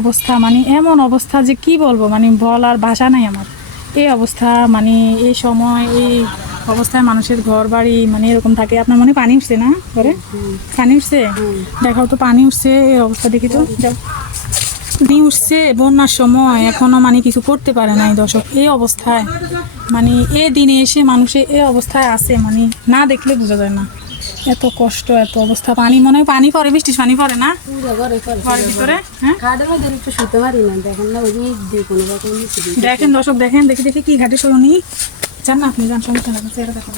অবস্থা মানে এমন অবস্থা যে কি বলব মানে বলার ভাষা নাই আমার। এই অবস্থা মানে এই সময়, এই অবস্থায় মানুষের ঘর বাড়ি মানে এরকম থাকে। আপনার মনে পানি উঠছে না ঘরে? পানি উঠছে? দেখাও তো পানি উঠছে, এই অবস্থা দেখি তো। পানি উঠছে, বন্যার সময় এখনও মানে কিছু করতে পারে নাই দর্শক। এই অবস্থায় মানে এ দিনে এসে মানুষের এই অবস্থায় আছে মানে না দেখলে বোঝা যায় না। এত কষ্ট এত অবস্থা। পানি মনে হয় পানি পড়ে বৃষ্টির পানি পড়ে না? ঘরের ভিতরে? হ্যাঁ? শুতে পারি না। দেখেন না ওই দেখেন দর্শক দেখেন দেখে দেখে কি ঘাটে সরুনি। চান না আপনি যান সমস্যা না এটা দেখো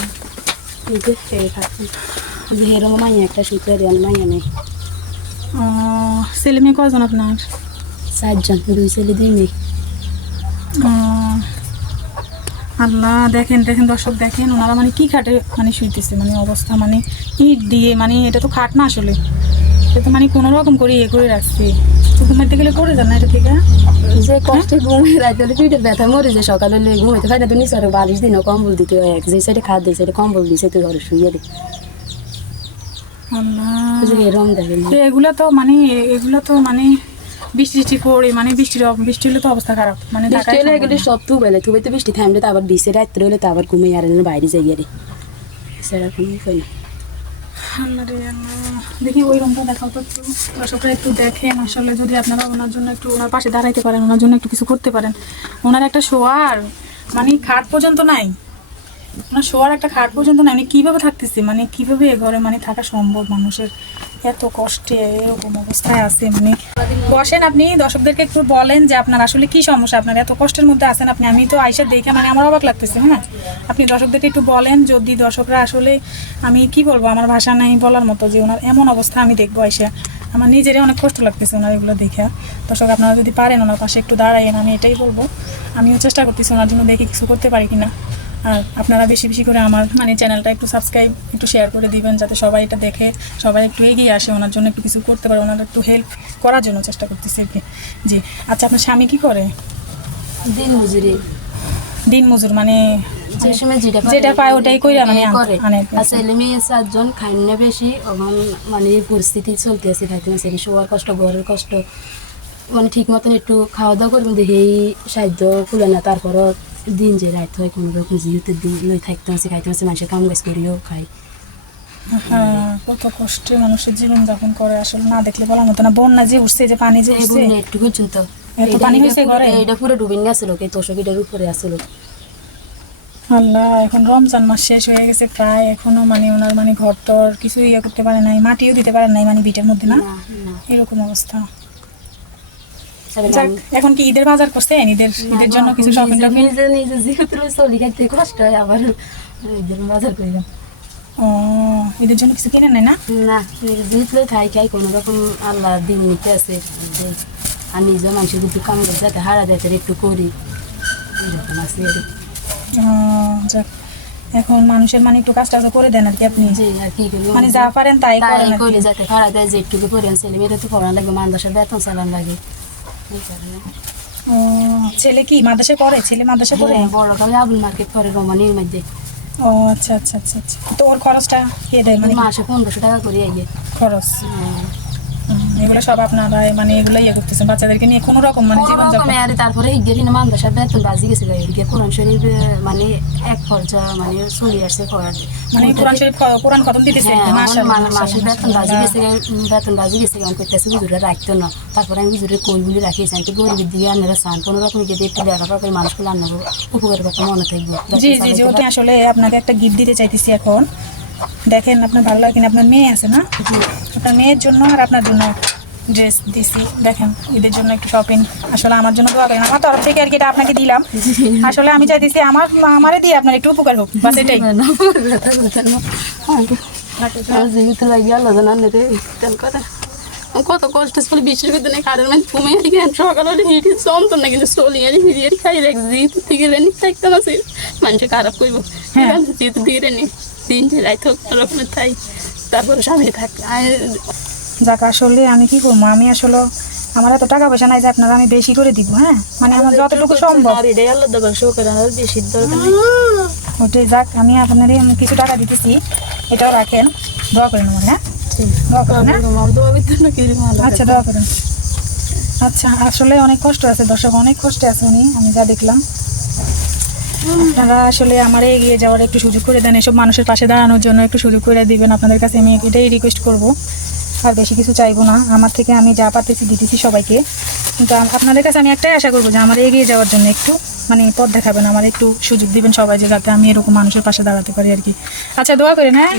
হেরম মাইয়া একটা শুতে পারি আর মাইয়া নেই। ছেলে মেয়ে কজন আপনার? চারজন দুই ছেলে দুই মেয়ে। আল্লাহ দেখেন দেখেন দর্শক দেখেন ওনারা মানে কি খাটে মানে শুইতেছে মানে অবস্থা মানে ইট দিয়ে মানে এটা তো খাট না আসলে। এটা তো মানে কোনো রকম করে ইয়ে করে রাখছে। ঘুমাইতে গেলে করে যান না এটা থেকে? যে কষ্টে ঘুমিয়ে রাখতে হলে পিঠের ব্যথা মরে যে সকালে হলে ঘুমাইতে পারে তো নিচে বালিশ দিন কম্বল দিতে হয় এক যে সাইডে খাদ দিই সাইডে কম্বল দিছে তুই ঘরে শুয়ে দে। আল্লাহ। এগুলো তো মানে এগুলো তো মানে বৃষ্টি টিষ্টি পড়ে মানে বৃষ্টির বৃষ্টি হলে তো অবস্থা খারাপ। মানে বৃষ্টি হলে এগুলি সব তুবেলে তুবে তো বৃষ্টি থামলে তো আবার দিছে রাত্রে হলে তো আবার ঘুমিয়ে আর বাইরে যাই রে। সেটা কোনো উপায় নেই আল্লাহ রে আল্লাহ। দেখি ওই রুমটা দেখাও তো একটু। দর্শকরা একটু দেখেন আসলে যদি আপনারা ওনার জন্য একটু ওনার পাশে দাঁড়াইতে পারেন ওনার জন্য একটু কিছু করতে পারেন। ওনার একটা শোয়ার মানে খাট পর্যন্ত নাই। ওনার শোয়ার একটা খাট পর্যন্ত নাই মানে কীভাবে থাকতেছে? মানে কীভাবে এ ঘরে মানে থাকা সম্ভব মানুষের? এত কষ্টে এরকম অবস্থায় আছে মানে বসেন আপনি, দর্শকদেরকে একটু বলেন যে আপনার আসলে কি সমস্যা? আপনার এত কষ্টের মধ্যে আছেন আপনি, আমি তো আইসা দেখে মানে আমার অবাক লাগতেছে হ্যাঁ? আপনি দর্শকদেরকে একটু বলেন, যদি দর্শকরা আসলে আমি কি বলব, আমার ভাষা নাই বলার মতো যে ওনার এমন অবস্থা আমি দেখব আইসা। আমার নিজেরই অনেক কষ্ট লাগতেছে ওনার এগুলো দেখে। দর্শক, আপনারা যদি পারেন ওনার পাশে একটু দাঁড়াইন আমি এটাই বলব। আমিও চেষ্টা করতেছি ওনার জন্য দেখে কিছু করতে পারি কিনা। আর আপনারা বেশি বেশি করে আমার মানে চ্যানেলটা একটু সাবস্ক্রাইব একটু শেয়ার করে দিবেন যাতে সবাই এটা দেখে সবাই একটু এগিয়ে আসে ওনার জন্য একটু কিছু করতে পারে ওনার একটু হেল্প করার জন্য চেষ্টা করতেছি আর কি। জি আচ্ছা আপনার স্বামী কি করে? দিন মজুরি। দিন মজুর মানে যে সময় যেটা যেটা পায় ওটাই কইরা মানে করে। আর ছেলে মেয়ে চারজন খাই না বেশি এবং মানে পরিস্থিতি চলতে আছে খাইতে না সেটা শোয়ার কষ্ট ঘরের কষ্ট। মানে ঠিক মতন একটু খাওয়া দাওয়া করবেন দেখে এই সাহায্য কুলে না তারপরও দিন যে রাত হয় কোনো রকম দিন লই থাকতে আছে খাইতে আছে মানুষের কাম কাজ করিও খাই হ্যাঁ কত কষ্টে মানুষের জীবন যাপন করে আসলে না দেখলে বলার মতো না বন্যা যে উঠছে যে পানি যে উঠছে বন্যা একটু এত পানি হয়েছে ঘরে? এটা পুরো ডুবিন আসছিল এই তোষকিটার উপরে আসছিল আল্লাহ এখন রমজান মাস শেষ হয়ে গেছে প্রায় এখনও মানে ওনার মানে ঘর টর কিছু ইয়ে করতে পারে নাই মাটিও দিতে পারে নাই মানে বিটের মধ্যে না এরকম অবস্থা এখন কি ঈদের বাজার করছেন ঈদের ঈদের জন্য কিছু শপিং টপিং? নিজে নিজে যেহেতু চলি খাইতে কষ্ট হয় আবার ঈদের বাজার করি ও ঈদের জন্য কিছু নাই না? না যেহেতু খাই খাই কোনো রকম আল্লাহ দিন নিতে আছে। আর নিজে মানুষের কাম করে যাতে হারা যাতে একটু করি এরকম আছে যাক এখন মানুষের মানে একটু কাজ টাজ করে দেন আর কি আপনি। মানে যা পারেন তাই করেন করি। যাতে হারা দেয় যে একটু করে ছেলে মেয়েদের তো পড়ানো লাগবে মান্দাসের বেতন চালান লাগে। ও, ছেলে কি মাদ্রাসা করে ছেলে মাদ্রাসা করে হ্যাঁ, বড় কালে আবুল মার্কেট পরে রোমানির মধ্যে। ও আচ্ছা আচ্ছা আচ্ছা আচ্ছা। তো ওর খরচটা কে দেয়? মানে মাসে পনেরোশো টাকা করে আগে খরচ। হ্যাঁ। এগুলো সব আপনারা মানে এগুলো ইয়ে করতেছেন বাচ্চাদেরকে নিয়ে কোনো রকম মানে জীবন যাপন আর তারপরে হিগের না মান্দাসার বেতন বাজি গেছিল এদিকে কোরআন শরীফ মানে এক খরচা মানে চলে আসছে করার মানে কোরআন শরীফ কোরআন খতম দিতেছে হ্যাঁ, মাশাআল্লাহ, বেতন বাজি গেছে বেতন বাজি গেছে আমি করতেছি হুজুরে রাখতো না। তারপরে আমি হুজুরে কই বলে রাখিয়েছি আমি গরিবের দিকে আনারা সান কোনো রকম যদি একটু লেখাপড়া করে মানুষকে আনব উপকার কথা মনে থাকব। জি জি জি ওটা আসলে আপনাকে একটা গিফট দিতে চাইতেছি এখন। দেখেন আপনার ভালো লাগে কিনা আপনার মেয়ে আছে না? আপনার মেয়ের জন্য আর আপনার জন্য ড্রেস দিছি। দেখেন ঈদের জন্য একটু শপিং আসলে আমার জন্য দোয়া করেন। আমার তরফ থেকে আর কি এটা আপনাকে দিলাম। আসলে আমি চাইতেছি আমার আমারে দিয়ে আপনার একটু উপকার হোক। বাস এটাই। কত কষ্ট ছিল বিশেষ করে দিনে কারের মানে আর কি সকালে হিটি চমতো না কিন্তু চলি আর হিরি আর খাই রাখ যেহেতু থেকে রেনি থাকতে না মানুষে খারাপ করব হ্যাঁ। যেহেতু দিয়ে রেনি তিনটে রাইত হোক থাই। তারপরে স্বামী থাকে। যাক আসলে আমি কি করব? আমি আসলে আমার এত টাকা পয়সা নাই যে আপনারা আমি বেশি করে দিব হ্যাঁ? মানে আমার যতটুকু সম্ভব। ওটাই যাক আমি আপনারই কিছু টাকা দিতেছি। এটাও রাখেন। দোয়া করেন আমার হ্যাঁ? হ্যাঁ? আচ্ছা দোয়া করেন। আচ্ছা আসলে অনেক কষ্ট আছে দর্শক অনেক কষ্টে আছে উনি আমি যা দেখলাম। আপনারা আসলে আমার এগিয়ে যাওয়ার একটু সুযোগ করে দেন এসব মানুষের পাশে দাঁড়ানোর জন্য একটু সুযোগ করে দিবেন। আপনাদের কাছে আমি এটাই রিকোয়েস্ট করব। আর বেশি কিছু চাইব না। আমার থেকে আমি যা পারতেছি দিতেছি সবাইকে। কিন্তু আপনাদের কাছে আমি একটাই আশা করব যে আমার এগিয়ে যাওয়ার জন্য একটু মানে পথ দেখাবেন, আমার একটু সুযোগ দিবেন সবাই যে যাতে আমি এরকম মানুষের পাশে দাঁড়াতে পারি আর কি। আচ্ছা দোয়া করেন হ্যাঁ?